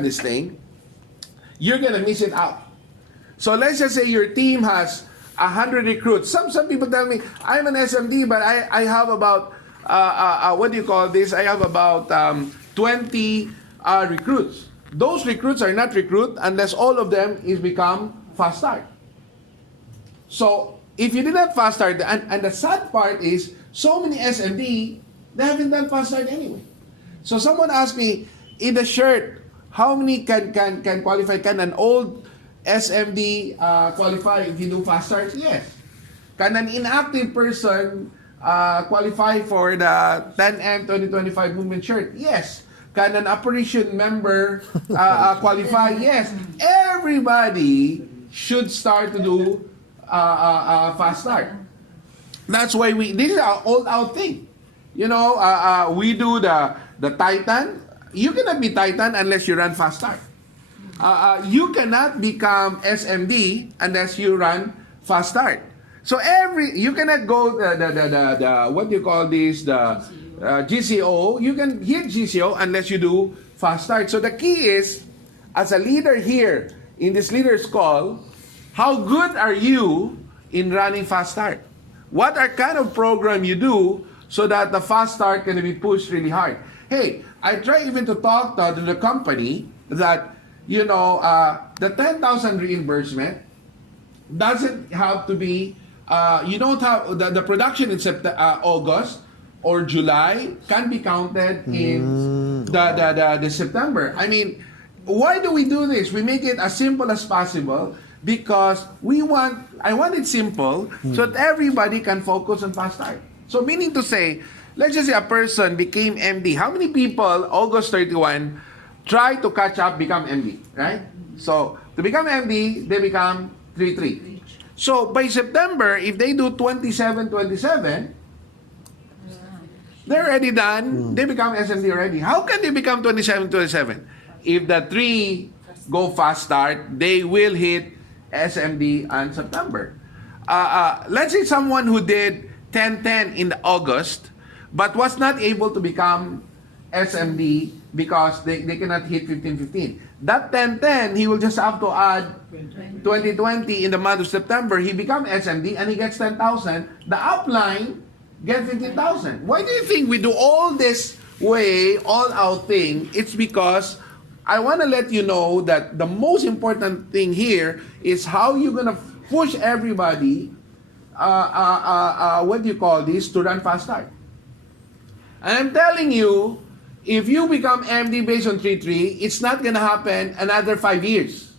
this thing, you're gonna miss it out. So let's just say your team has 100 recruits. Some people tell me, I'm an SMD, but I have about, what do you call this? I have about 20 recruits. Those recruits are not recruit unless all of them is become fast start. So if you did not fast start, and the sad part is, so many SMD, they haven't done fast start anyway. So someone asked me, in the shirt, how many can qualify? Can an old SMD qualify if you do fast start? Yes. Can an inactive person qualify for the 10M 2025 movement shirt? Yes. Can an operation member qualify? Yes. Everybody should start to do fast start. That's why this is our all out thing. You know, we do the Titan. You cannot be Titan unless you run fast start. You cannot become SMD unless you run fast start. So you cannot go the what do you call this, the GCO. You can hit GCO unless you do fast start. So the key is, as a leader here in this leaders call, how good are you in running fast start? What are kind of program you do so that the fast start can be pushed really hard? Hey, I try even to talk to the company that, you know, the 10,000 reimbursement doesn't have to be, you don't have, the production in August or July can be counted in the September. I mean, why do we do this? We make it as simple as possible because I want it simple so that everybody can focus on fast start. So meaning to say, let's just say a person became MD. How many people, August 31, try to catch up, become MD, right? So, to become MD, they become 3-3. So, by September, if they do 27-27, they're already done. They become SMD already. How can they become 27-27? If the 3 go fast start, they will hit SMD on September. Let's say someone who did 10-10 in August, but was not able to become SMD because they cannot hit 15-15. That 10-10, he will just have to add 20-20 in the month of September. He becomes SMD and he gets 10,000. The upline gets 15,000. Why do you think we do all this way, all out thing? It's because I want to let you know that the most important thing here is how you're going to push everybody, what do you call this, to run fast start. And I'm telling you, if you become MD based on 3-3, it's not going to happen another 5 years.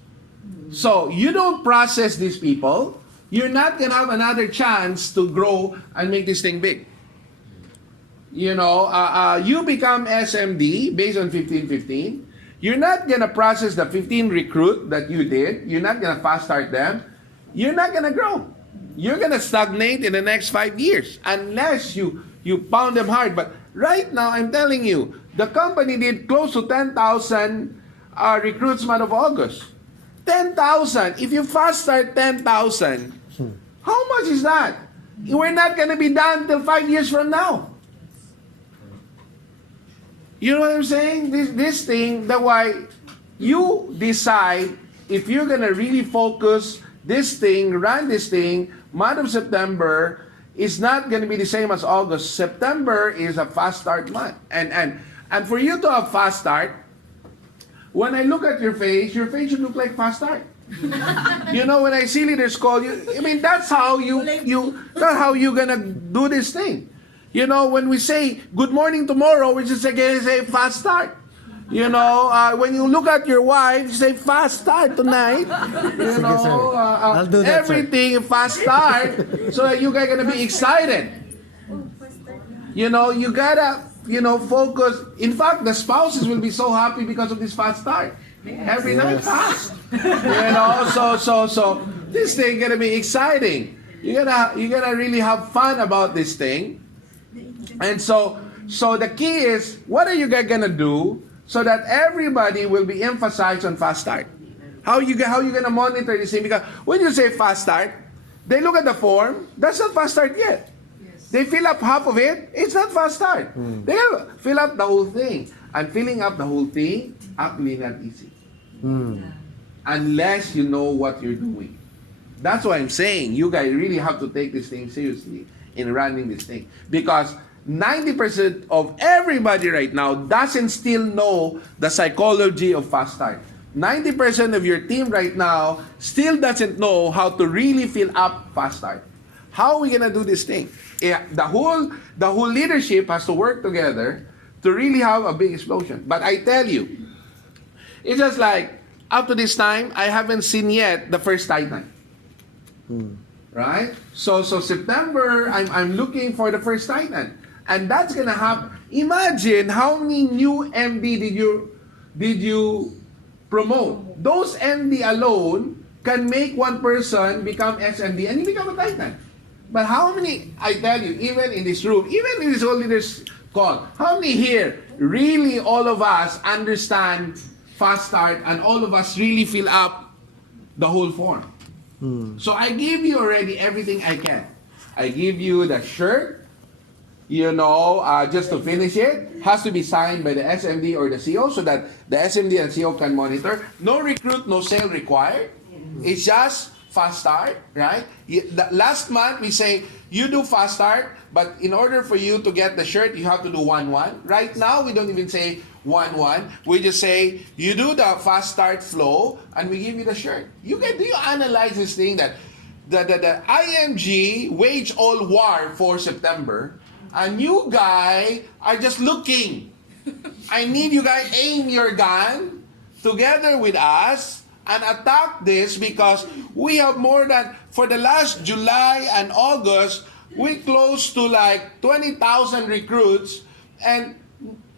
So you don't process these people, you're not going to have another chance to grow and make this thing big. You know, you become SMD based on 15-15. You're not going to process the 15 recruit that you did. You're not going to fast start them. You're not going to grow. You're going to stagnate in the next 5 years unless you pound them hard. But right now, I'm telling you, the company did close to 10,000 recruits month of August. 10,000. If you fast start 10,000, how much is that? We're not going to be done till 5 years from now. You know what I'm saying? This thing, that's why you decide if you're going to really focus this thing, run this thing, month of September is not going to be the same as August. September is a fast start month. And for you to have fast start, when I look at your face should look like fast start. You know, when I see leaders call you, I mean, that's how that's how you're going to do this thing. You know, when we say good morning tomorrow, we just again say fast start. You know, when you look at your wife, you say fast start tonight. You know, I'll do that, everything fast start, so that you guys are gonna be excited. You know, you gotta, focus. In fact, the spouses will be so happy because of this fast start. Every night fast. You know, so this thing gonna be exciting. You're gonna really have fun about this thing. And so the key is, what are you guys gonna do so that everybody will be emphasized on fast start? How you gonna monitor this thing? Because when you say fast start, they look at the form. That's not fast start yet. They fill up half of it. It's not fast start. They fill up the whole thing. And filling up the whole thing, actually not easy. Unless you know what you're doing. That's why I'm saying you guys really have to take this thing seriously in running this thing. Because 90% of everybody right now doesn't still know the psychology of fast start. 90% of your team right now still doesn't know how to really fill up fast start. How are we gonna do this thing? Yeah, the whole leadership has to work together to really have a big explosion. But I tell you, it's just like up to this time, I haven't seen yet the first Titan. Right? So September, I'm looking for the first Titan. And that's gonna happen. Imagine how many new MD did you promote. Those MD alone can make one person become SMD and he become a Titan. But how many, I tell you, even in this room, even in this whole leaders call, how many here, really all of us understand fast start and all of us really fill up the whole form? So I give you already everything I can. I give you the shirt, just to finish it, has to be signed by the SMD or the CO so that the SMD and CO can monitor. No recruit, no sale required. It's just fast start, right? Last month we say, you do fast start, but in order for you to get the shirt, you have to do 1-1. Right now, we don't even say 1-1. We just say, you do the fast start flow, and we give you the shirt. Do you analyze this thing that the IMG wage all war for September, and you guys are just looking. I need you guys aim your gun together with us and attack this because we have more than, for the last July and August, we close to like 20,000 recruits. And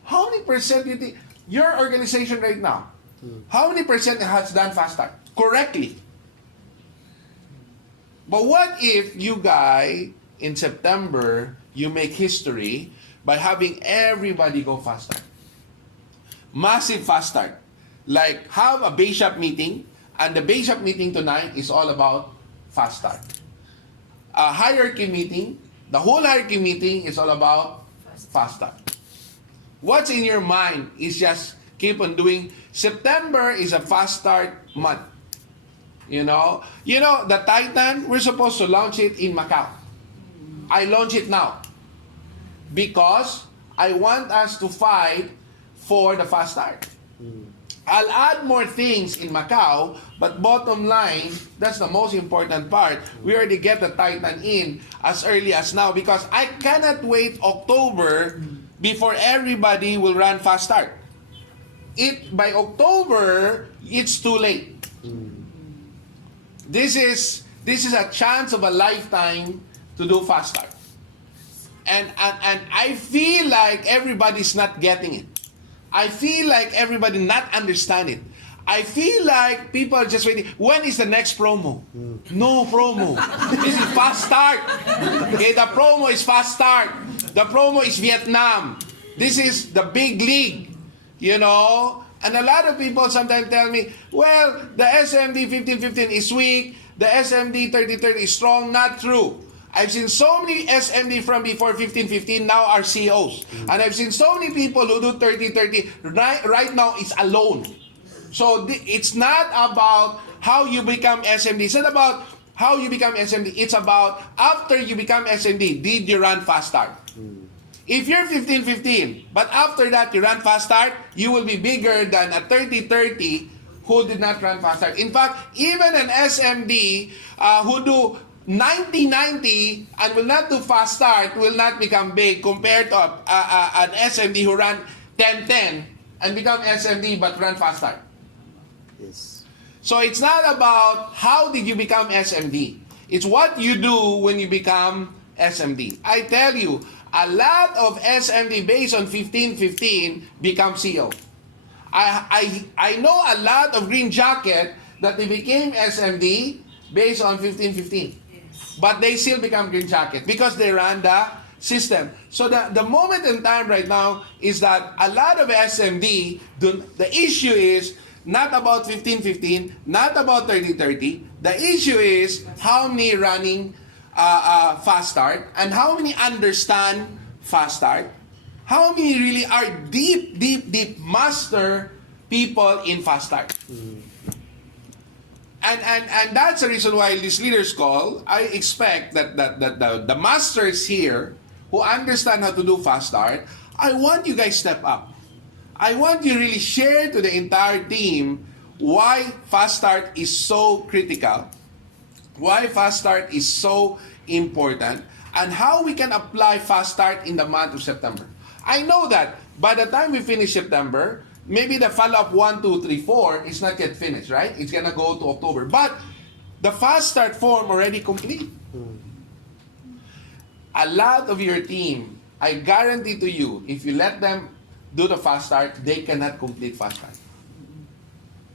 how many percent do you think, your organization right now, how many percent has done fast start correctly? But what if you guys, in September, you make history by having everybody go fast start? Massive fast start. Like, have a base shop meeting, and the base shop meeting tonight is all about fast start. A hierarchy meeting, the whole hierarchy meeting is all about fast start. What's in your mind is just keep on doing. September is a fast start month. The Titan, we're supposed to launch it in Macau. I launch it now because I want us to fight for the fast start. I'll add more things in Macau, but bottom line, that's the most important part. We already get the Titan in as early as now because I cannot wait October before everybody will run fast start. By October, it's too late. This is a chance of a lifetime to do fast start. And I feel like everybody's not getting it. I feel like everybody not understand it. I feel like people are just waiting. When is the next promo? No promo. This is fast start. Okay, the promo is fast start. The promo is Vietnam. This is the big league. And a lot of people sometimes tell me, well, the SMD 15-15 is weak. The SMD 30-30 is strong. Not true. I've seen so many SMD from before 15-15 now are COs. And I've seen so many people who do 30-30 right now is alone. So it's not about how you become SMD. It's not about how you become SMD. It's about after you become SMD, did you run fast start? If you're 15-15, but after that you run fast start, you will be bigger than a 30-30 who did not run fast start. In fact, even an SMD who do 90-90 and will not do fast start will not become big compared to an SMD who ran 10-10 and become SMD but run fast start. Yes. So it's not about how did you become SMD. It's what you do when you become SMD. I tell you, a lot of SMD based on 15-15 become CO. I know a lot of green jacket that they became SMD based on 15-15. But they still become green jacket because they ran the system. So the moment in time right now is that a lot of SMD, the issue is not about 15-15, not about 30-30. The issue is how many running fast start and how many understand fast start. How many really are deep master people in fast start? And that's the reason why this leaders call, I expect that the masters here who understand how to do fast start, I want you guys step up. I want you really share to the entire team why fast start is so critical, why fast start is so important, and how we can apply fast start in the month of September. I know that by the time we finish September, maybe the follow-up 1, 2, 3, 4 is not yet finished, right? It's gonna go to October. But the fast start form already complete. A lot of your team, I guarantee to you, if you let them do the fast start, they cannot complete fast start.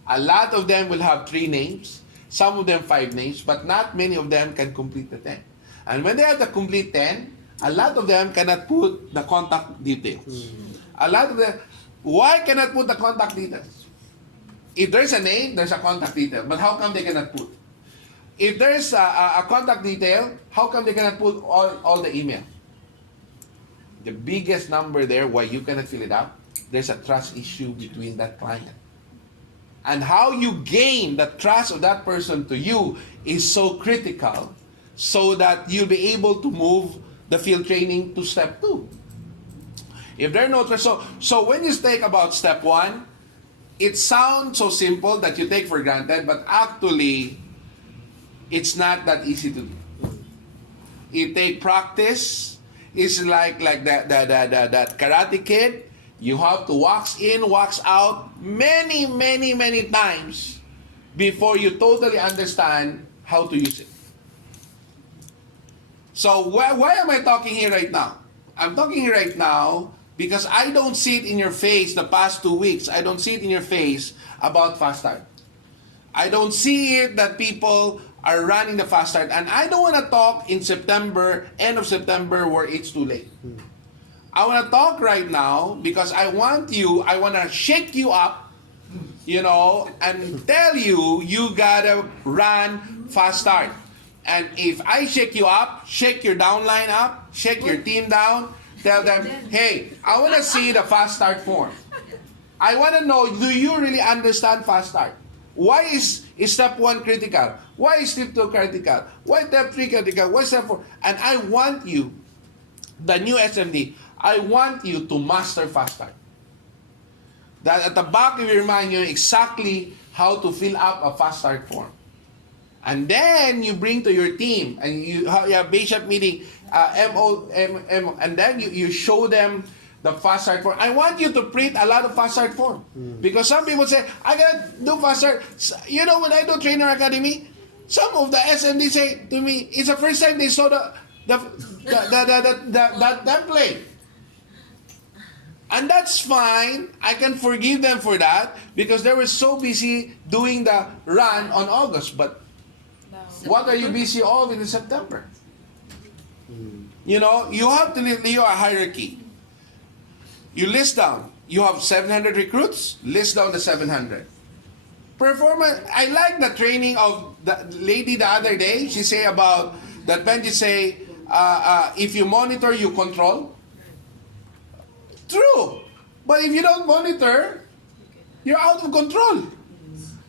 A lot of them will have 3 names, some of them 5 names, but not many of them can complete the 10. And when they have the complete 10, a lot of them cannot put the contact details. A lot of them, why cannot put the contact details? If there's a name, there's a contact detail. But how come they cannot put? If there's a contact detail, how come they cannot put all the email? The biggest number there, why you cannot fill it out, there's a trust issue between that client. And how you gain the trust of that person to you is so critical so that you'll be able to move the field training to step 2. If there are no trust, so when you think about step 1, it sounds so simple that you take for granted, but actually, it's not that easy to do. You take practice. It's like that Karate Kid. You have to wax in, wax out many times before you totally understand how to use it. So why am I talking here right now? I'm talking here right now because I don't see it in your face the past 2 weeks. I don't see it in your face about fast start. I don't see it that people are running the fast start. And I don't want to talk in September, end of September, where it's too late. I want to talk right now because I want to shake you up, and tell you, you got to run fast start. And if I shake you up, shake your downline up, shake your team down, tell them, hey, I want to see the fast start form. I want to know, do you really understand fast start? Why is step 1 critical? Why is step 2 critical? Why step 3 critical? Why step 4? And I want you, the new SMD, I want you to master fast start. That at the back of your mind, you know exactly how to fill up a fast start form. And then you bring to your team, and you have bishop meeting, and then you show them the fast start form. I want you to print a lot of fast start form. Because some people say, I gotta do fast start. You know, when I do Trainer Academy, some of the SMD say to me, it's the first time they saw that template. And that's fine. I can forgive them for that because they were so busy doing the run on August. But what are you busy of in September? You know, you have to leave a hierarchy. You list down. You have 700 recruits. List down the 700. Performance. I like the training of the lady the other day. She say about that Benji say, if you monitor, you control. True. But if you don't monitor, you're out of control.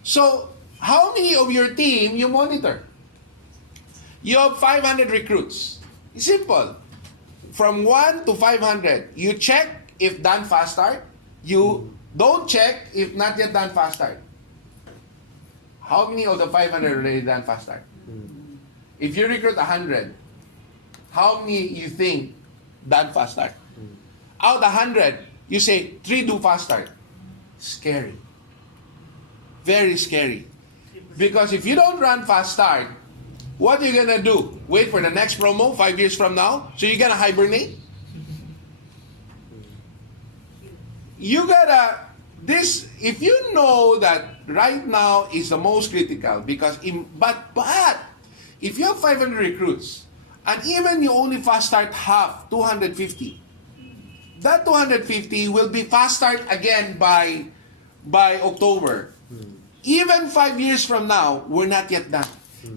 So, how many of your team you monitor? You have 500 recruits. It's simple. From 1 to 500, you check if done fast start. You don't check if not yet done fast start. How many of the 500 already done fast start? If you recruit 100, how many you think done fast start? Out of 100, you say 3 do fast start. Scary. Very scary. Because if you don't run fast start, what are you gonna do? Wait for the next promo 5 years from now? So you're gonna hibernate? You gotta, if you know that right now is the most critical, because, but if you have 500 recruits, and even you only fast start half, 250, that 250 will be fast start again by October. Even 5 years from now, we're not yet done.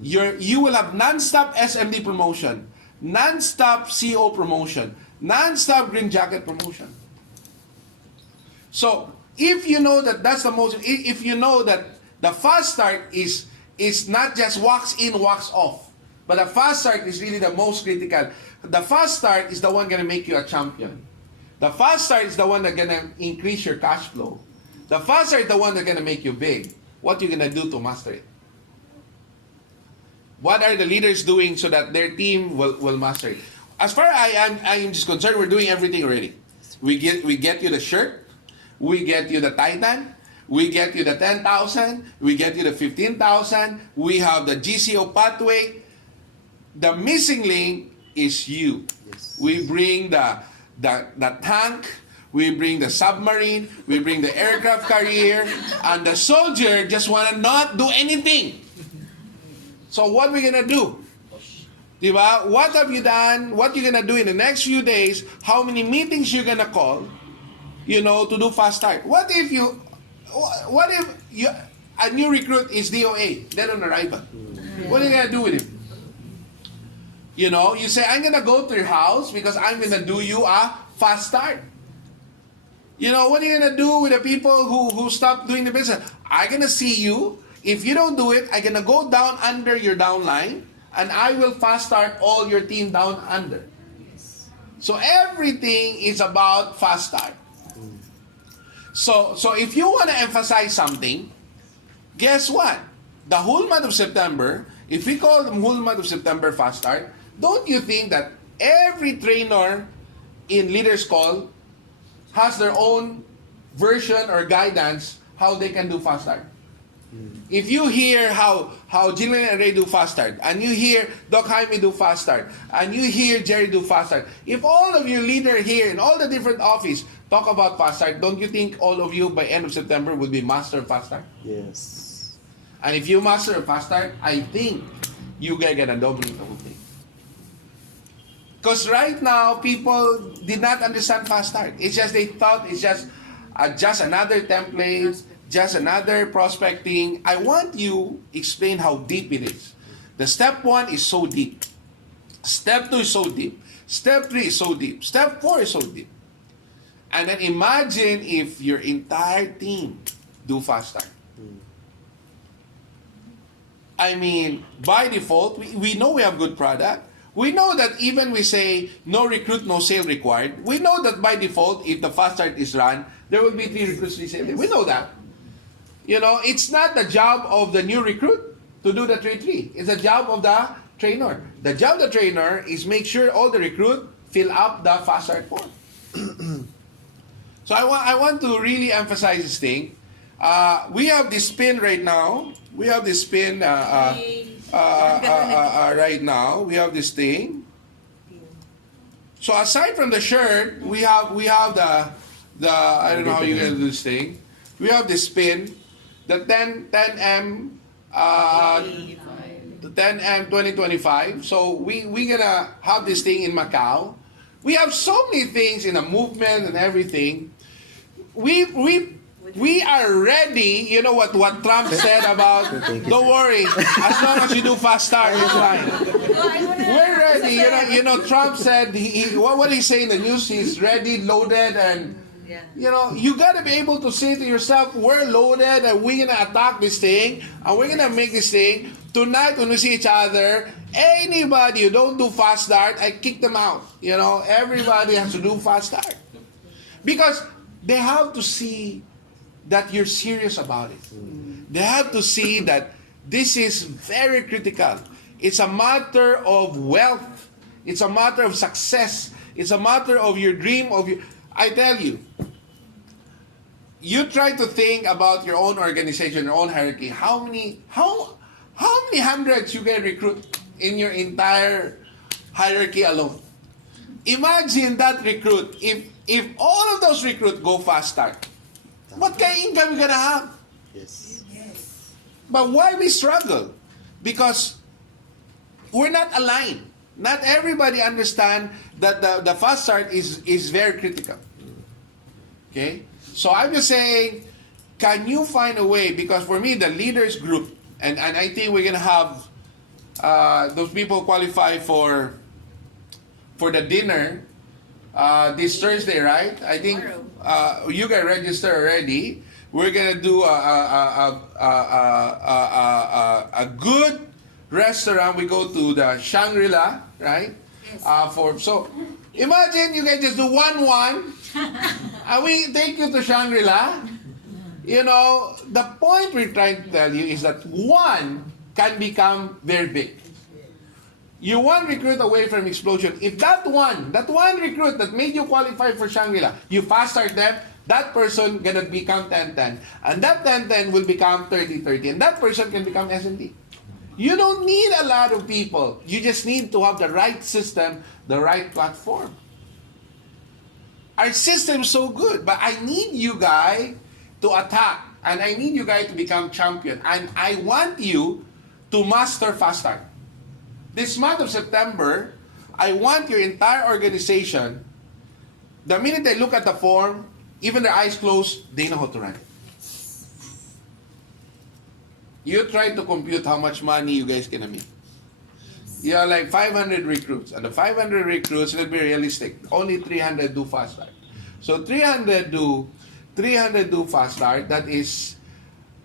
You will have non-stop SMD promotion, non-stop CO promotion, Non-stop green jacket promotion. So, if you know that that's the most, if you know that the fast start is not just wax in, wax off, but the fast start is really the most critical. The fast start is the one gonna make you a champion. The fast start is the one that's gonna increase your cash flow. The fast start is the one that's gonna make you big. What you gonna do to master it? What are the leaders doing so that their team will master it? As far as I am just concerned, we're doing everything already. We get you the shirt, we get you the Titan, we get you the 10,000, we get you the 15,000, we have the GCO pathway. The missing link is you. Yes. We bring the tank, we bring the submarine, we bring the aircraft carrier, and the soldier just wanna not do anything. So what we gonna do? Diba? What have you done? What you gonna do in the next few days? How many meetings you gonna call? You know, to do fast start. What if a new recruit is DOA, dead on arrival? What are you gonna do with him? You know, you say, I'm gonna go to your house because I'm gonna do you a fast start. You know, what are you gonna do with the people who stop doing the business? I'm gonna see you. If you don't do it, I'm gonna go down under your downline, and I will fast start all your team down under. So everything is about fast start. So if you want to emphasize something, guess what? The whole month of September, if we call the whole month of September fast start, don't you think that every trainer in Leaders Call has their own version or guidance how they can do fast start? If you hear how Jillian and Ray do fast start, and you hear Doc Jaime do fast start, and you hear Jerry do fast start, if all of you leader here in all the different office talk about fast start, don't you think all of you by end of September would be master of fast start? Yes. And if you master of fast start, I think you guys gonna dominate the whole thing. Because right now, people did not understand fast start. It's just they thought it's just another template, just another prospecting. I want you explain how deep it is. The step 1 is so deep. Step 2 is so deep. Step 3 is so deep. Step 4 is so deep. And then imagine if your entire team do fast start. I mean, by default, we know we have good product. We know that even we say no recruit, no sale required. We know that by default, if the fast start is run, there will be 3 recruits, 3 sales. We know that. You know, it's not the job of the new recruit to do the 3-3. It's the job of the trainer. The job of the trainer is make sure all the recruit fill up the fast start form. So I want to really emphasize this thing. We have this pin right now. We have this pin right now. We have this thing. So aside from the shirt, we have the I don't know how you're gonna do this thing. We have this pin, the 10M 2025. So we gonna have this thing in Macau. We have so many things in the movement and everything. We are ready. You know what Trump said about, don't worry, as long as you do fast start, it's fine. We're ready. You know, Trump said, what he say in the news, he's ready, loaded, and, you know, you got to be able to say to yourself, we're loaded, and we're going to attack this thing, and we're going to make this thing. Tonight, when we see each other, anybody who don't do fast start, I kick them out. You know, everybody has to do fast start. Because they have to see that you're serious about it. They have to see that this is very critical. It's a matter of wealth. It's a matter of success. It's a matter of your dream of your. I tell you, you try to think about your own organization, your own hierarchy. How many hundreds you can recruit in your entire hierarchy alone? Imagine that recruit. If all of those recruits go fast start, what kind of income you gonna have? Yes. But why we struggle? Because we're not aligned. Not everybody understand that the fast start is very critical. Okay? So I'm just saying, can you find a way? Because for me, the leaders group, and I think we're gonna have those people qualify for the dinner this Thursday, right? I think you guys register already. We're gonna do a good restaurant. We go to the Shangri-La, right? So imagine you can just do one, and we take you to Shangri-La. You know, the point we're trying to tell you is that one can become very big. You one recruit away from explosion. If that one recruit that made you qualify for Shangri-La, you fast start them, that person gonna become 10-10. And that 10-10 will become 30-30. And that person can become SMD. You don't need a lot of people. You just need to have the right system, the right platform. Our system is so good, but I need you guys to attack. And I need you guys to become champion. And I want you to master fast start. This month of September, I want your entire organization, the minute they look at the form, even their eyes closed, they know how to run it. You try to compute how much money you guys gonna make. You are like 500 recruits. And the 500 recruits, let's be realistic, only 300 do fast start. So 300 do fast start, that is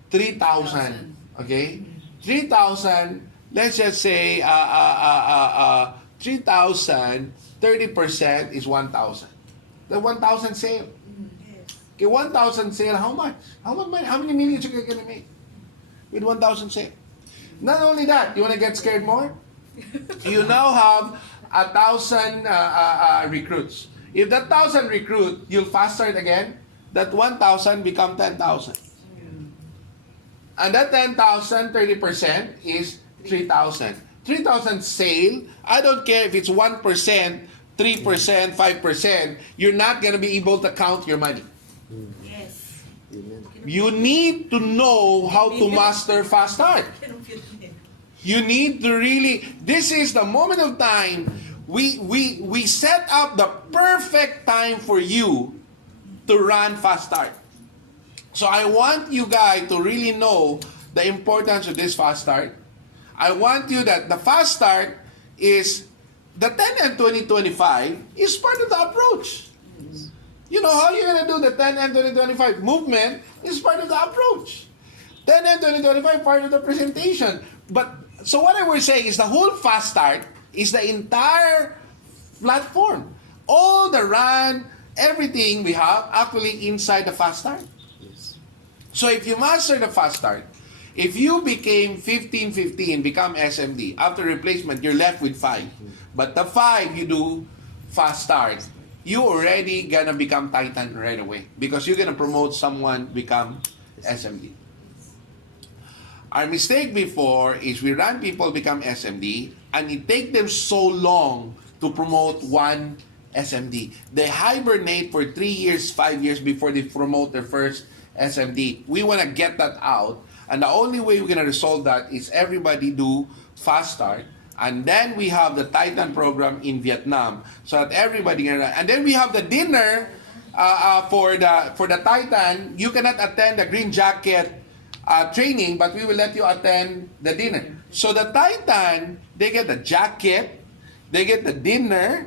3,000. Okay? 3,000, let's just say 3,000, 30% is 1,000. The 1,000 sale. Okay, 1,000 sale, how much? How many millions you gonna make with 1,000 sale? Not only that, you wanna get scared more? You now have 1,000 recruits. If that 1,000 recruit, you'll fast start again, that 1,000 become 10,000. And that 10,000, 30% is 3,000. 3,000 sale, I don't care if it's 1%, 3%, 5%, you're not going to be able to count your money. Yes. You need to know how to master fast start. You need to really, this is the moment of time, we set up the perfect time for you to run fast start. So I want you guys to really know the importance of this fast start. I want you that the fast start is the 10 and 2025 is part of the approach. You know how you're going to do the 10 and 2025 movement is part of the approach. 10 and 2025 part of the presentation. But so what I was saying is the whole fast start is the entire platform. All the run, everything we have actually inside the fast start. So if you master the fast start, if you became 15-15, become SMD, after replacement, you're left with 5. But the 5 you do fast start, you already gonna become Titan right away because you're gonna promote someone become SMD. Our mistake before is we run people become SMD and it take them so long to promote one SMD. They hibernate for 3 years, 5 years before they promote their first SMD. We want to get that out. And the only way we're going to resolve that is everybody do fast start. And then we have the Titan program in Vietnam. So that everybody can run. And then we have the dinner for the Titan. You cannot attend the green jacket training, but we will let you attend the dinner. So the Titan, they get the jacket, they get the dinner,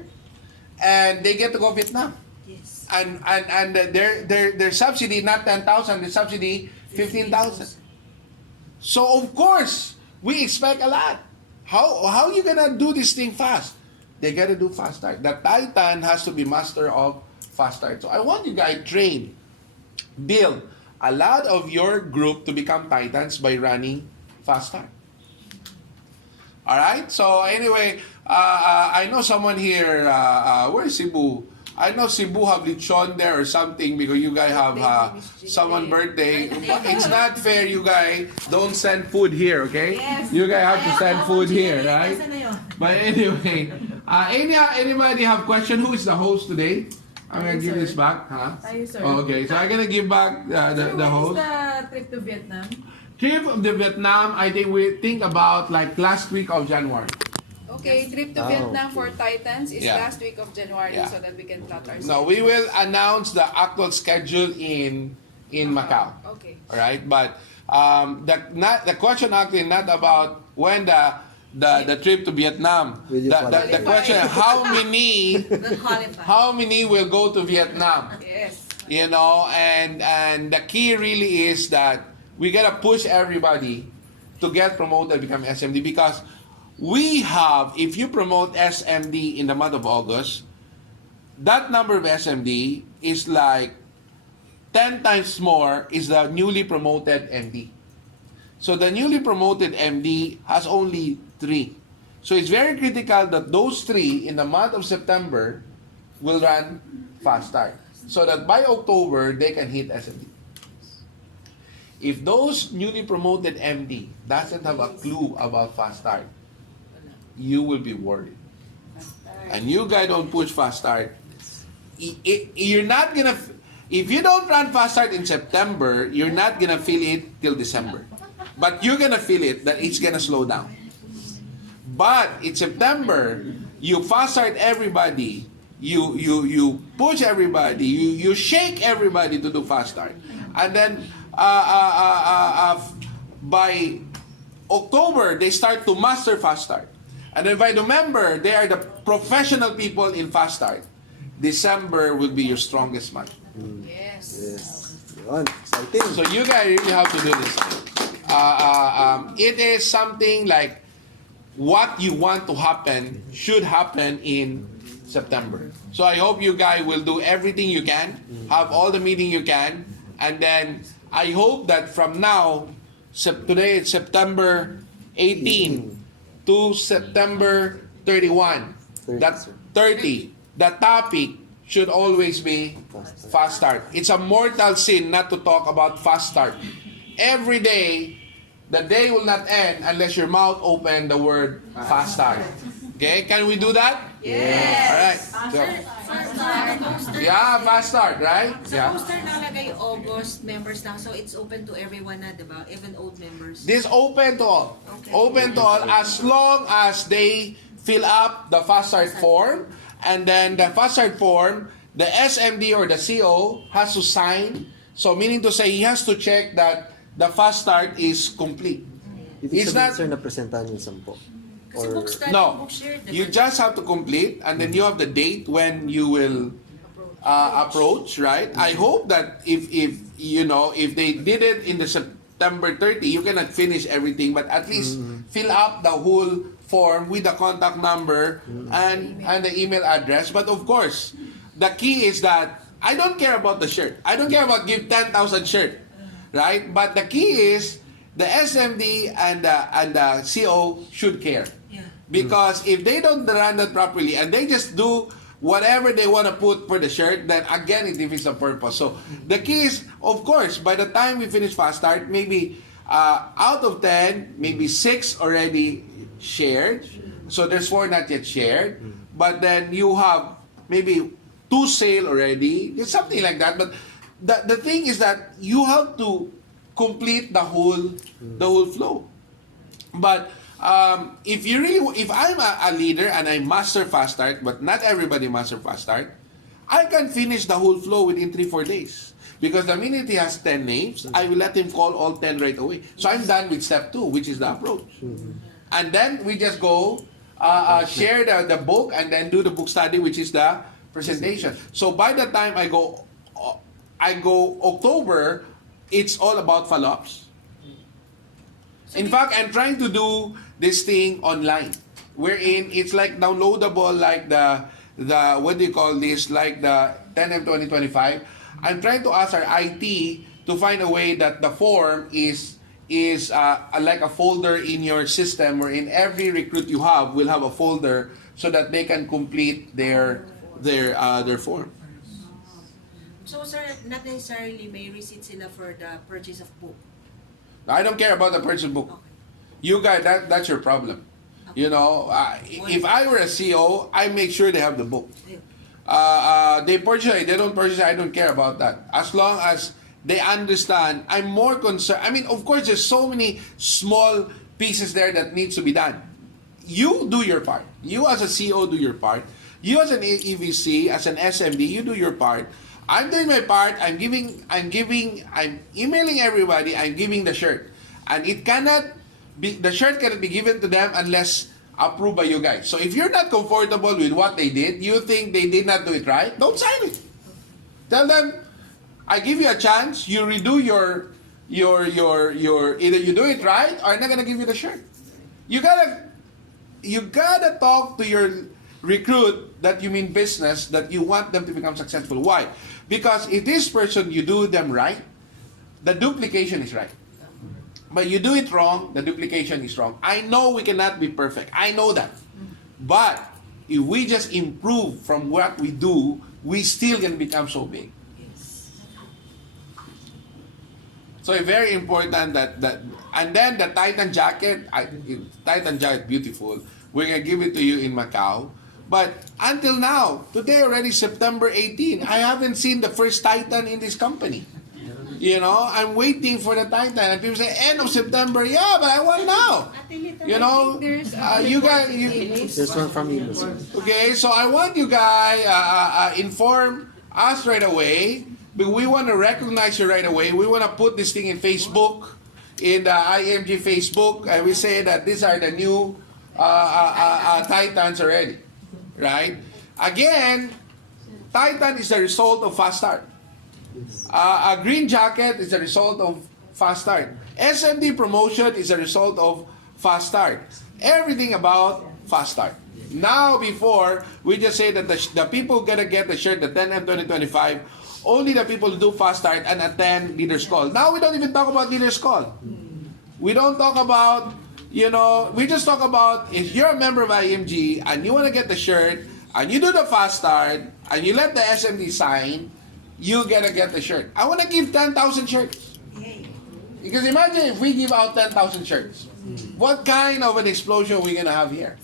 and they get to go Vietnam. Yes. And their subsidy not 10,000, the subsidy 15,000. So of course we expect a lot. How you gonna do this thing fast? They gotta do fast start. The Titan has to be master of fast start. So I want you guys train, build a lot of your group to become Titans by running fast start. All right. So anyway, I know someone here. Where is Cebu? I know Cebu have lechon there or something because you guys have someone birthday. It's not fair. You guys don't send food here, okay? Yes. You guys have to send food here, right? Nasaan na yun? But anyway, anybody have question? Who is the host today? I'm gonna give this back, huh? Tayo, sir. Oh, okay, so I'm gonna give back the When host. is the trip to Vietnam? Trip of the Vietnam, I think we think about like last week of January. Okay, trip to Vietnam for Titans is Yeah. last week of January Yeah. so that we can plot our No, we will announce the actual schedule in Macau. Okay. All right, but the question actually not about when the the trip to Vietnam. Will you The question, how many will go to Vietnam? Yes. You know, and the key really is that we gotta push everybody to get promoted, become SMD, because we have, if you promote SMD in the month of August, that number of SMD is like 10 times more is the newly promoted MD. So the newly promoted MD has only 3. So it's very critical that those 3 in the month of September will run fast start, so that by October they can hit SMD. If those newly promoted MD doesn't have a clue about fast start, you will be worried. And you guys don't push fast start, you're not gonna. If you don't run fast start in September, you're not gonna feel it till December. But you're gonna feel it that it's gonna slow down. But in September, you fast start everybody, you push everybody, you shake everybody to do fast start, and then by October they start to master fast start, and then by November they are the professional people in fast start. December will be your strongest month. Yes. Yes. Yun, exciting. So you guys really have to do this. It is something like what you want to happen should happen in September. So I hope you guys will do everything you can, have all the meeting you can, and then I hope that from now, today it's September 18 to September 31, that 30, the topic should always be fast start. It's a mortal sin not to talk about fast start. Every day, the day will not end unless your mouth open the word fast start. Okay, can we do that? Yes. All right. So, yeah, fast start, right? Sa Yeah. poster nalagay August members lang, so it's open to everyone na, diba? Even old members. This open to all. Okay. Open to all as long as they fill up the fast start form, and then the fast start form, the SMD or the CO has to sign. So meaning to say, he has to check that the fast start is complete. Ibig It's sabihin, not- sir, na-presentahan yung 10. Kasi book study, No, book share, diba? you just have to complete, and then you have the date when you will approach, right? I hope that if you know, if they did it in the September 30, you cannot finish everything, but at least fill up the whole form with the contact number and the email address. But of course, the key is that I don't care about the shirt. I don't care about give 10,000 shirt, right? But the key is the SMD and the CO should care. Yeah. Because if they don't run that properly and they just do whatever they want to put for the shirt, then again it defeats the purpose. So the key is, of course, by the time we finish fast start, maybe out of 10, maybe 6 already shared. So there's 4 not yet shared. But then you have maybe 2 sale already. It's something like that. But the thing is that you have to complete the whole flow. But if I'm a leader and I master fast start, but not everybody master fast start, I can finish the whole flow within 3-4 days. Because the minute he has 10 names, I will let him call all 10 right away. So I'm done with step 2, which is the approach. And then we just go share the book and then do the book study, which is the presentation. So by the time I go October, it's all about follow-ups. In fact, I'm trying to do this thing online, wherein it's like downloadable, like the what do you call this, like the 10M 2025. I'm trying to ask our IT to find a way that the form is like a folder in your system, wherein every recruit you have will have a folder so that they can complete their form. So sir, not necessarily may receipt sila for the purchase of book. I don't care about the purchase book. You guys, that's your problem. You know, if I were a CEO, I make sure they have the book. They purchase it, they don't purchase it, I don't care about that. As long as they understand, I'm more concerned. I mean, of course, there's so many small pieces there that needs to be done. You do your part. You as a CEO do your part. You as an EVC, as an SMD, you do your part. I'm doing my part. I'm emailing everybody. I'm giving the shirt, and it cannot the shirt cannot be given to them unless approved by you guys. So if you're not comfortable with what they did, you think they did not do it right, don't sign it. Tell them, I give you a chance, you redo your either you do it right or I'm not gonna give you the shirt. You gotta talk to your recruit that you mean business, that you want them to become successful. Why? Because if this person, you do them right, the duplication is right. But you do it wrong, the duplication is wrong. I know we cannot be perfect. I know that. But if we just improve from what we do, we still can become so big. So it's very important that and then the Titan jacket, Titan jacket, beautiful. We're gonna give it to you in Macau. But until now, today already September 18, I haven't seen the first Titan in this company. You know, I'm waiting for the Titan. And people say, end of September, yeah, but I want now. You know, you guys, There's one from you. okay, so I want you guys inform us right away. But we want to recognize you right away. We want to put this thing in Facebook, in the IMG Facebook, and we say that these are the new Titans already, right? Again, Titan is the result of fast start. A green jacket is a result of fast start. SMD promotion is a result of fast start. Everything about fast start. Now, before, we just say that the people gonna get the shirt, the 10M 2025, only the people who do fast start and attend leader's call. Now, we don't even talk about leader's call. We don't talk about, you know, we just talk about if you're a member of IMG and you want to get the shirt and you do the fast start and you let the SMD sign, you gotta get the shirt. I want to give 10,000 shirts. Because imagine if we give out 10,000 shirts. What kind of an explosion are we gonna have here?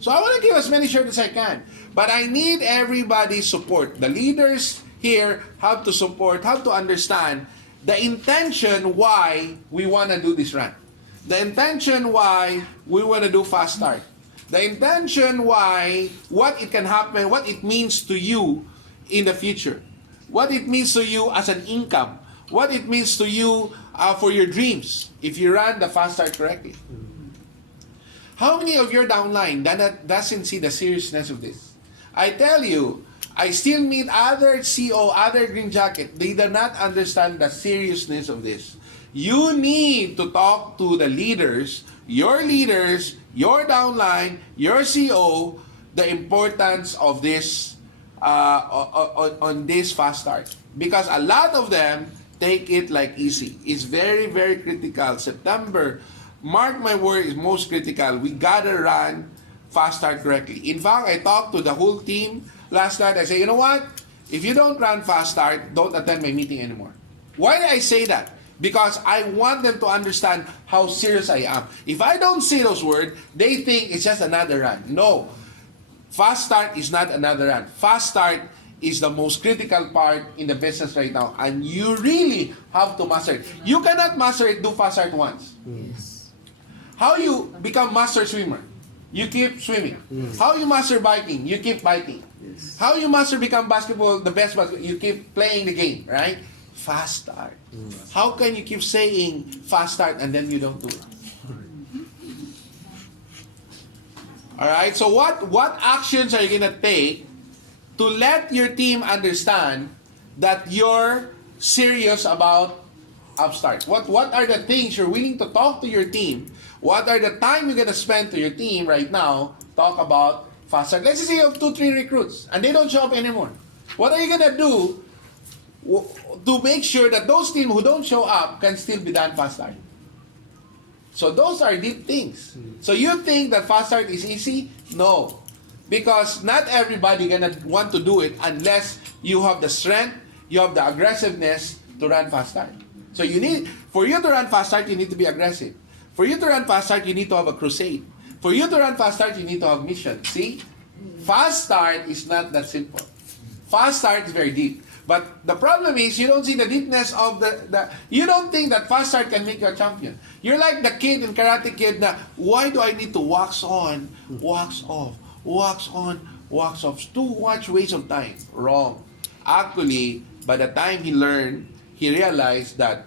So I want to give as many shirts as I can. But I need everybody's support. The leaders here have to support, have to understand the intention why we want to do this run. The intention why we want to do fast start. The intention why, what it can happen, what it means to you in the future. What it means to you as an income. What it means to you for your dreams if you run the fast start correctly. How many of your downline doesn't see the seriousness of this? I tell you, I still meet other CO, other green jacket. They do not understand the seriousness of this. You need to talk to the leaders, your downline, your CO, the importance of this on this fast start. Because a lot of them take it like easy. It's very, very critical. September, mark my word, is most critical. We gotta run fast start correctly. In fact, I talked to the whole team last night. I say, you know what? If you don't run fast start, don't attend my meeting anymore. Why do I say that? Because I want them to understand how serious I am. If I don't say those words, they think it's just another run. No. Fast start is not another run. Fast start is the most critical part in the business right now. And you really have to master it. You cannot master it, do fast start once. How you become master swimmer? You keep swimming. How you master biking? You keep biking. How you master become basketball, the best basketball? You keep playing the game, right? Fast start. How can you keep saying fast start and then you don't do it? All right. So what actions are you gonna take to let your team understand that you're serious about upstart? What are the things you're willing to talk to your team? What are the time you're gonna spend to your team right now? Talk about fast start. Let's just say you have 2-3 recruits and they don't show up anymore. What are you gonna do to make sure that those teams who don't show up can still be done fast start? So those are deep things. So you think that fast start is easy? No. Because not everybody gonna want to do it unless you have the strength, you have the aggressiveness to run fast start. So for you to run fast start, you need to be aggressive. For you to run fast start, you need to have a crusade. For you to run fast start, you need to have mission. See? Fast start is not that simple. Fast start is very deep. But the problem is, you don't see the deepness of you don't think that fast start can make you a champion. You're like the kid in Karate Kid na, why do I need to wax on, wax off, wax on, wax off? Too much waste of time. Wrong. Actually, by the time he learned, he realized that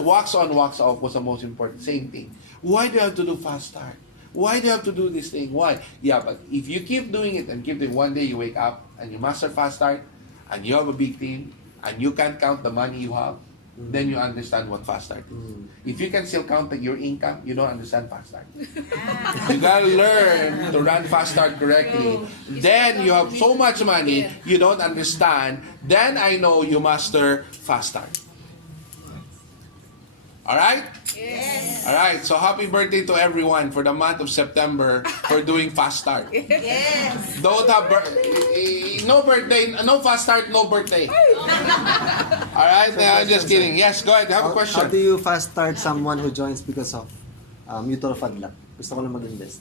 wax on, wax off was the most important. Same thing. Why do you have to do fast start? Why do you have to do this thing? Why? Yeah, but if you keep doing it and keep doing, one day you wake up and you master fast start and you have a big team and you can't count the money you have, then you understand what fast start is. If you can still count your income, you don't understand fast start. You gotta learn to run fast start correctly. Then you have so much money, you don't understand. Then I know you master fast start. Alright? Yes. Alright, so happy birthday to everyone for the month of September for doing fast start. Yes. Don't have no birthday, no fast start, no birthday. Alright, I'm just kidding. Yes, go ahead, have a How do question. you fast start someone who joins because of mutual fund lang? Gusto ko lang mag-invest.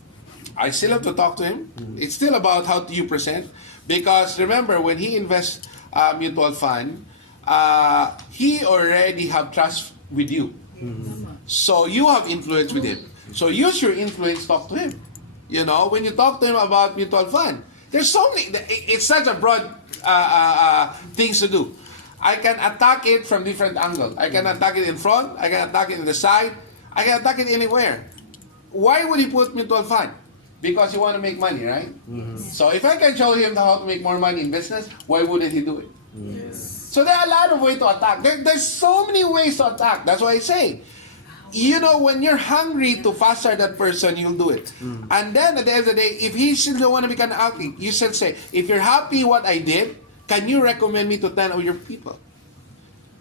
I still have to talk to him. It's still about how you present. Because remember, when he invests mutual fund, he already have trust with you. So you have influence with him. So use your influence, talk to him. You know, when you talk to him about mutual fund, there's so many, it's such a broad things to do. I can attack it from different angles. I can attack it in front, I can attack it in the side, I can attack it anywhere. Why would he put mutual fund? Because you want to make money, right? So if I can show him how to make more money in business, why wouldn't he do it? So there are a lot of ways to attack. There's so many ways to attack. That's why I say, you know, when you're hungry to fast start that person, you'll do it. And then at the end of the day, if he still don't want to become an athlete, you should say, if you're happy what I did, can you recommend me to 10 of your people?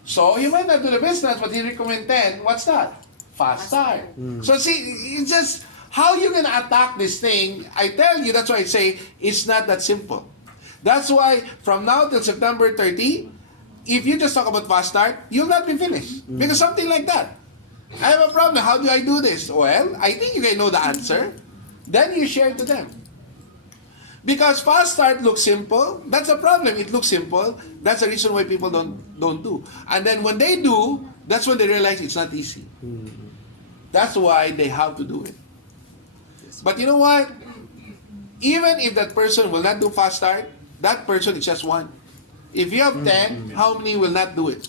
So he might not do the business, but he recommend 10. What's that? Fast start. So see, it's just how you gonna attack this thing. I tell you, that's why I say it's not that simple. That's why from now till September 30, if you just talk about fast start, you'll not be finished. Because something like that. I have a problem. How do I do this? Well, I think you guys know the answer. Then you share it to them. Because fast start looks simple. That's a problem. It looks simple. That's the reason why people don't do. And then when they do, that's when they realize it's not easy. That's why they have to do it. But you know what? Even if that person will not do fast start, that person is just one. If you have 10, how many will not do it?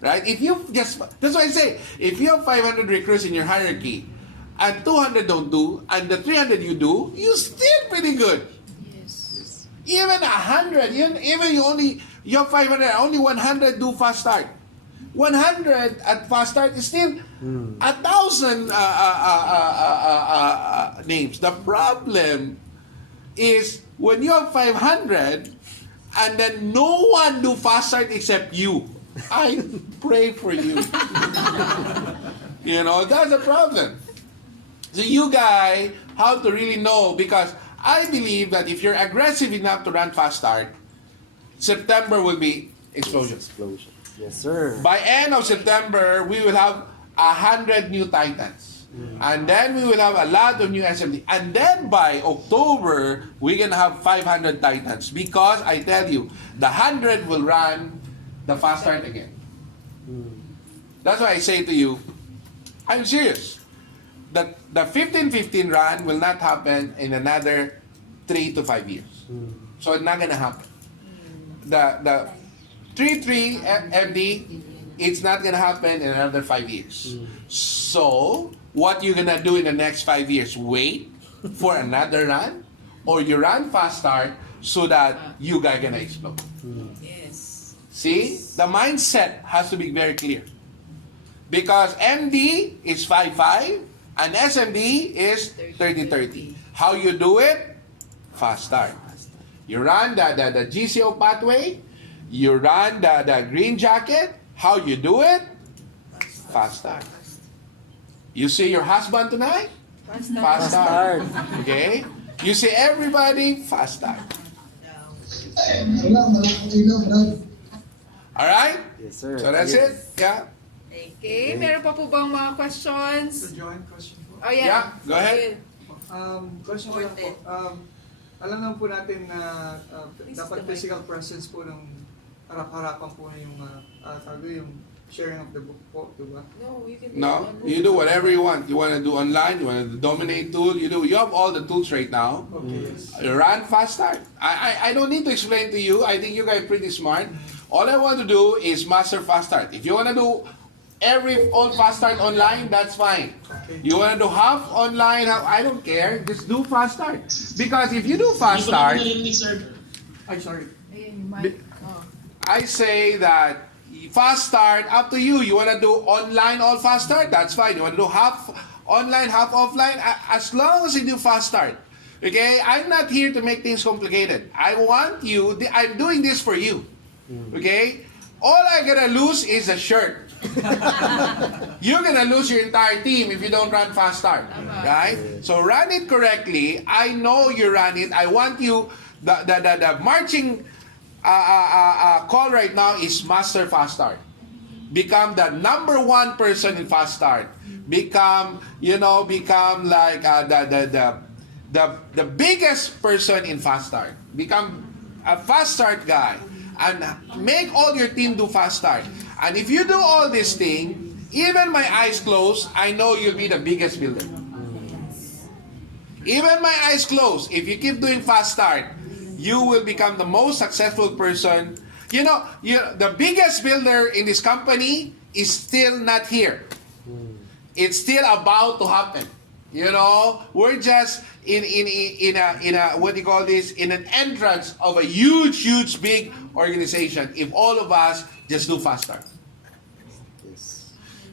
Right? If you just, that's why I say, if you have 500 recruits in your hierarchy, and 200 don't do, and the 300 you do, you're still pretty good. Yes. Even 100, even you have 500, only 100 do fast start. 100 at fast start is still 1,000 names. The problem is when you have 500 and then no one do fast start except you. I pray for you. You know, that's the problem. So you guys have to really know, because I believe that if you're aggressive enough to run fast start, September will be explosion. Explosion. Yes, sir. By end of September, we will have 100 new Titans. And then we will have a lot of new SMD. And then by October, we're going to have 500 Titans. Because I tell you, the 100 will run the fast start again. That's why I say to you, I'm serious. The 15-15 run will not happen in another 3 to 5 years. So it's not going to happen. The 3-3 FD, it's not going to happen in another 5 years. So, what you going to do in the next 5 years? Wait for another run? Or you run fast start so that you guys going to explode? Yes. See? The mindset has to be very clear. Because MD is 5-5 and SMD is 30-30. How you do it? Fast start. You run the GCO pathway. You run the green jacket. How you do it? Fast start. You see your husband tonight? Fast start. Okay? You see everybody? Fast start. Alright? Yes, sir. So that's it? Yeah? Okay, meron pa po bang mga questions? Join question po. Oh, yeah. Yeah, go ahead. Question ko lang po. Alam naman po natin na dapat physical presence po ng harap-harapan po na yung yung sharing of the book po, di ba? No, you can do No, one you more. do whatever you want. You want to do online, you want to dominate tool, you have all the tools right now. Okay, yes. Run fast start. I don't need to explain to you. I think you guys are pretty smart. All I want to do is master fast start. If you want to do all fast start online, that's fine. You want to do half online, half, I don't care. Just do fast start. Because if you do fast start, Ay, sorry. Ayan, yung mic. Oh. I say that fast start, up to you. You want to do online all fast start, that's fine. You want to do half online, half offline, as long as you do fast start. Okay, I'm not here to make things complicated. I want you, I'm doing this for you. Okay, all I gotta lose is a shirt. You're gonna lose your entire team if you don't run fast start. Right? So run it correctly. I know you run it. I want you, the marching call right now is master fast start. Become the number one person in fast start. Become like the biggest person in fast start. Become a fast start guy and make all your team do fast start. And if you do all this thing, even my eyes closed, I know you'll be the biggest builder. Even my eyes closed, if you keep doing fast start, you will become the most successful person. The biggest builder in this company is still not here. It's still about to happen. We're just in a what do you call this? In an entrance of a huge big organization. If all of us just do fast start. Yes.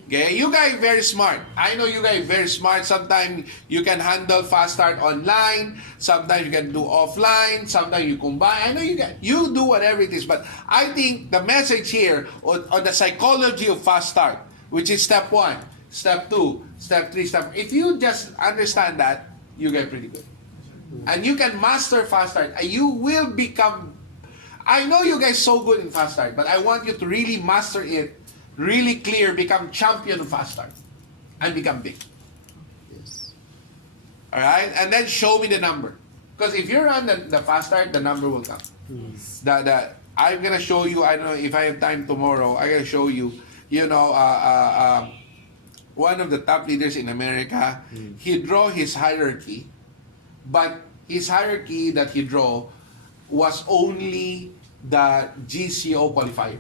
Okay, you guys very smart. I know you guys very smart. Sometimes you can handle fast start online. Sometimes you can do offline. Sometimes you combine. I know you do whatever it is. But I think the message here on the psychology of fast start, which is step 1, step 2, step 3, if you just understand that, you get pretty good. And you can master fast start. You will become, I know you guys so good in fast start, but I want you to really master it, really clear, become champion of fast start, and become big. Yes. All right? And then show me the number. Because if you run the fast start, the number will come. I'm going to show you, I don't know if I have time tomorrow, I'm going to show you, one of the top leaders in America, he draw his hierarchy, but his hierarchy that he draw was only the GCO qualifiers.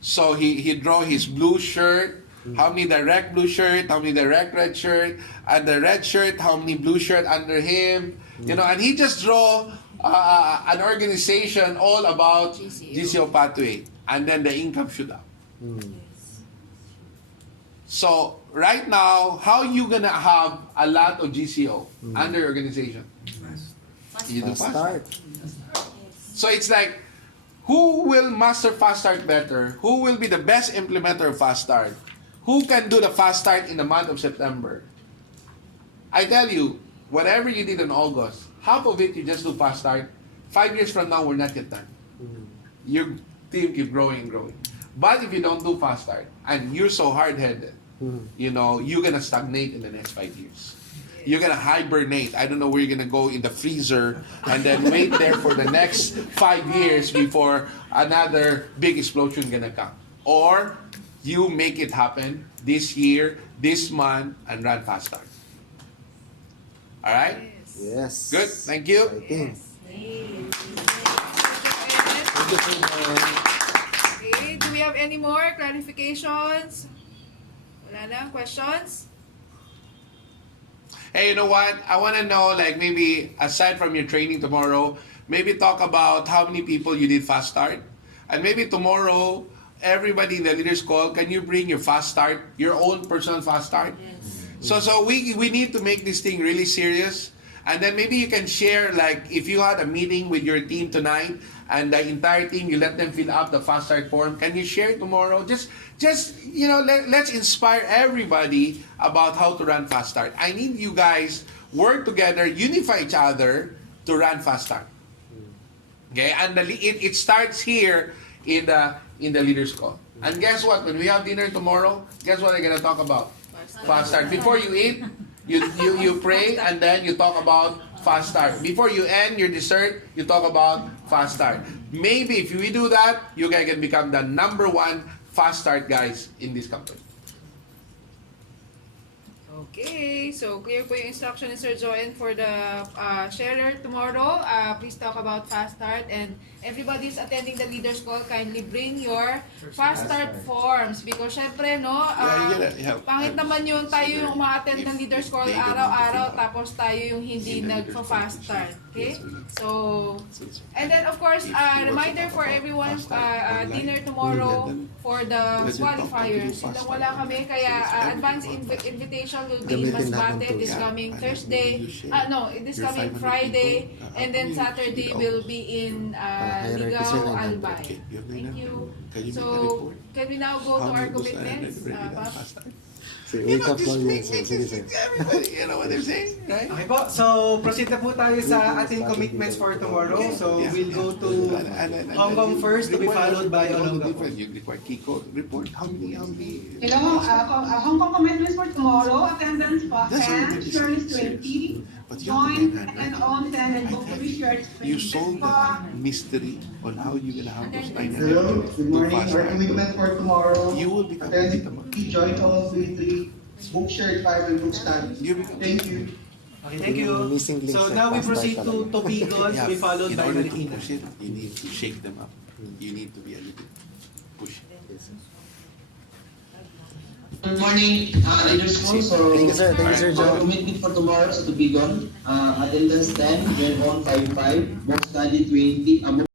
So he draw his blue shirt, how many direct blue shirt, how many direct red shirt, and the red shirt, how many blue shirt under him, and he just draw an organization all about GCO pathway, and then the income shoot up. So right now, how you gonna have a lot of GCO under your organization? You do Fast fast start. start. So it's like, who will master fast start better? Who will be the best implementer of fast start? Who can do the fast start in the month of September? I tell you, whatever you did in August, half of it you just do fast start. 5 years from now, we're not yet done. Your team keep growing and growing. But if you don't do fast start, and you're so hard-headed, you're gonna stagnate in the next 5 years. You're gonna hibernate. I don't know where you're gonna go in the freezer and then wait there for the next 5 years before another big explosion gonna come. Or you make it happen this year, this month, and run fast start. All right? Yes. Good. Thank you. Exciting. Thank you so much. Okay, do we have any more clarifications? Wala na? Questions? Hey, you know what? I want to know, like, maybe aside from your training tomorrow, maybe talk about how many people you did fast start. And maybe tomorrow, everybody in the leaders call, can you bring your fast start, your own personal fast start? Yes. So we need to make this thing really serious. And then maybe you can share, like, if you had a meeting with your team tonight and the entire team, you let them fill out the fast start form. Can you share it tomorrow? Just let's inspire everybody about how to run fast start. I need you guys work together, unify each other to run fast start. Okay, and it starts here in the leaders call. And guess what? When we have dinner tomorrow, guess what I'm gonna talk about? Fast start. Before you eat, you pray and then you talk about fast start. Before you end your dessert, you talk about fast start. Maybe if we do that, you guys can become the #1 fast start guys in this company. So, Okay, so clear po yung instruction ni Sir JOEN for the sharer tomorrow. Please talk about fast start, and everybody's attending the leaders call, kindly bring your fast start forms because syempre no, pangit naman yung tayo yung ma-attend ng leaders call araw-araw tapos tayo yung hindi nagpa-fast start. Okay? So, and then of course, reminder for everyone, dinner tomorrow for the qualifiers. Silang wala kami, kaya advance invitation will be in Masbate this coming Thursday. This coming Friday, and then Saturday will be in Ligao, Albay. Thank you. So, can we now go to our commitments? Pops? Wake up call yan, sir. Sige, sir. Everybody, you know what they're saying, right? Okay po, so proceed na po tayo sa ating commitments for tomorrow. So we'll go to Hong Kong first to be followed by Olonga po. You require Kiko report. How many? Hello, Hong Kong commitments for tomorrow. Attendance po, That's 10, already share is serious. 20. But you have to Join get that and right. on 10 and book to be shared is 20. You solved that mystery on how you're gonna have those 900 Hello, good morning. Our commitment for tomorrow. You will become Attend tomorrow. join all 23, book shared 5 and book stand. You become Thank you. Okay, thank you. Missing links So na now we fast proceed start to Tobigon to be followed in by order to Marikina. push it, you need to shake them up. You need to be a little push. Good morning, leaders school. So, Thank you, sir. Thank you, Sir our John. commitment for tomorrow is to be gone. Attendance 10, join on 55, book study 20,